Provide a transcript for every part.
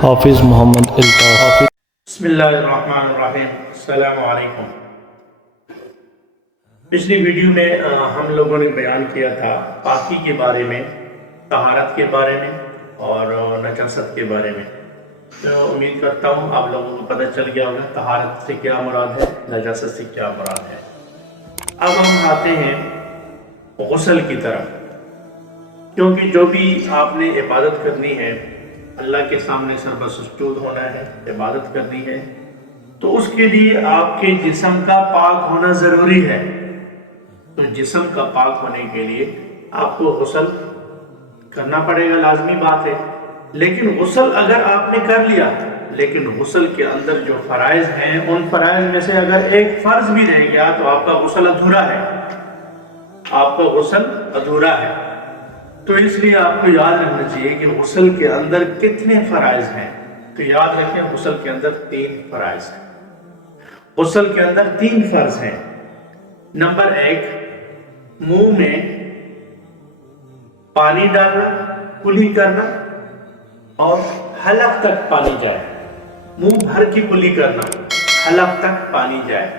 حافظ محمد الطاف۔ بسم اللہ الرحمن الرحیم، السلام علیکم۔ پچھلی ویڈیو میں ہم لوگوں نے بیان کیا تھا پاکی کے بارے میں، طہارت کے بارے میں اور نجاست کے بارے میں۔ تو امید کرتا ہوں آپ لوگوں کو پتہ چل گیا ہوگا طہارت سے کیا مراد ہے، نجاست سے کیا مراد ہے۔ اب ہم آتے ہیں غسل کی طرف، کیونکہ جو بھی آپ نے عبادت کرنی ہے، اللہ کے سامنے سربسجود ہونا ہے، عبادت کرنی ہے، تو اس کے لیے آپ کے جسم کا پاک ہونا ضروری ہے۔ تو جسم کا پاک ہونے کے لیے آپ کو غسل کرنا پڑے گا، لازمی بات ہے۔ لیکن غسل اگر آپ نے کر لیا، لیکن غسل کے اندر جو فرائض ہیں، ان فرائض میں سے اگر ایک فرض بھی رہ گیا تو آپ کا غسل ادھورا ہے، آپ کا غسل ادھورا ہے۔ تو اس لیے آپ کو یاد رکھنا چاہیے کہ غسل کے اندر کتنے فرائض ہیں۔ تو یاد رکھیں غسل کے اندر 3 فرائض ہیں۔ غسل کے اندر 3 فرض ہیں۔ نمبر 1، منہ میں پانی ڈالنا، کلی کرنا اور حلق تک پانی جائے۔ منہ بھر کی کلی کرنا، حلق تک پانی جائے۔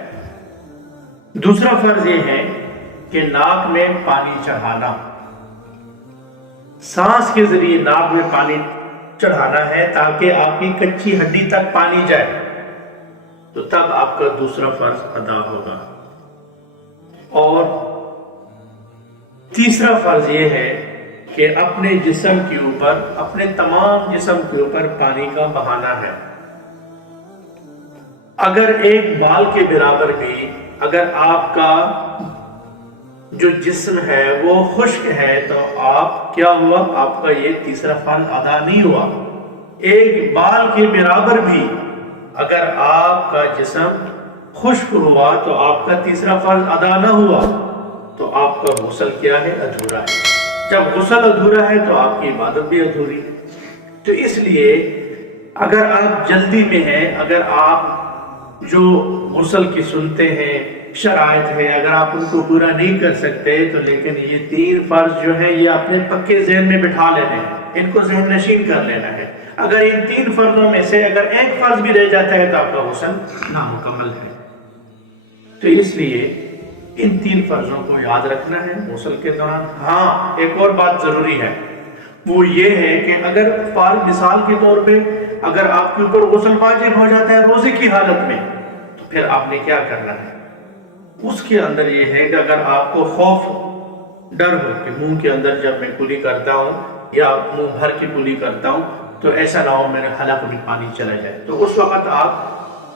دوسرا فرض یہ ہے کہ ناک میں پانی چڑھانا، سانس کے ذریعے ناک میں پانی چڑھانا ہے تاکہ آپ کی کچی ہڈی تک پانی جائے، تو تب آپ کا دوسرا فرض ادا ہوگا۔ اور تیسرا فرض یہ ہے کہ اپنے جسم کے اوپر، اپنے تمام جسم کے اوپر پانی کا بہانا ہے۔ اگر ایک بال کے برابر بھی اگر آپ کا جو جسم ہے وہ خشک ہے تو آپ کیا ہوا؟ آپ کا یہ تیسرا فرض ادا نہیں ہوا۔ ایک بال کے برابر بھی اگر آپ کا جسم خشک ہوا تو آپ کا تیسرا فرض ادا نہ ہوا، تو آپ کا غسل کیا ہے؟ ادھورا ہے۔ جب غسل ادھورا ہے تو آپ کی عبادت بھی ادھوری ہے۔ تو اس لیے اگر آپ جلدی میں ہیں، اگر آپ جو غسل کی سنتے ہیں، شرائط ہے، اگر آپ ان کو پورا نہیں کر سکتے تو لیکن یہ 3 فرض جو ہیں یہ اپنے پکے ذہن میں بٹھا لینے ہیں، ان کو ذہن نشین کر لینا ہے۔ اگر ان 3 فرضوں میں سے اگر ایک فرض بھی رہ جاتا ہے تو آپ کا غسل نامکمل ہے۔ تو اس لیے ان 3 فرضوں کو یاد رکھنا ہے غسل کے دوران۔ ہاں، ایک اور بات ضروری ہے، وہ یہ ہے کہ اگر مثال کے طور پہ اگر آپ کے اوپر غسل واجب ہو جاتا ہے روزے کی حالت میں، تو پھر آپ نے کیا کرنا ہے؟ اس کے اندر یہ ہے کہ اگر آپ کو خوف، ڈر ہو کہ منہ کے اندر جب میں کلی کرتا ہوں یا منہ بھر کی کلی کرتا ہوں تو ایسا نہ ہو میرے حلق میں پانی چلا جائے، تو اس وقت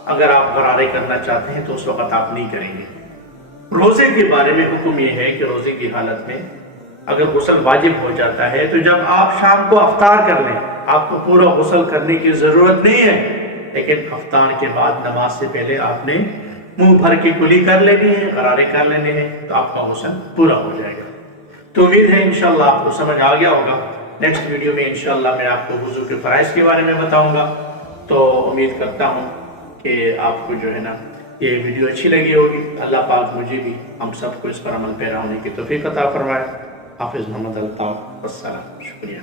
اگر آپ غرارے کرنا چاہتے ہیں تو اس وقت آپ نہیں کریں گے۔ روزے کے بارے میں حکم یہ ہے کہ روزے کی حالت میں اگر غسل واجب ہو جاتا ہے تو جب آپ شام کو افطار کر لیں، آپ کو پورا غسل کرنے کی ضرورت نہیں ہے، لیکن افطار کے بعد نماز سے پہلے آپ نے منہ بھر کی کلی کر لینی ہے، غرارے کر لینے ہیں، تو آپ کا غسل پورا ہو جائے گا۔ تو امید ہے انشاءاللہ آپ کو سمجھ آ گیا ہوگا۔ نیکسٹ ویڈیو میں انشاءاللہ میں آپ کو وضو کے فرائض کے بارے میں بتاؤں گا۔ تو امید کرتا ہوں کہ آپ کو جو ہے نا یہ ویڈیو اچھی لگی ہوگی۔ اللہ پاک مجھے بھی ہم سب کو اس پر عمل پیرا ہونے کی توفیق عطا فرمائے۔ حافظ محمد الطاف، السلام، شکریہ۔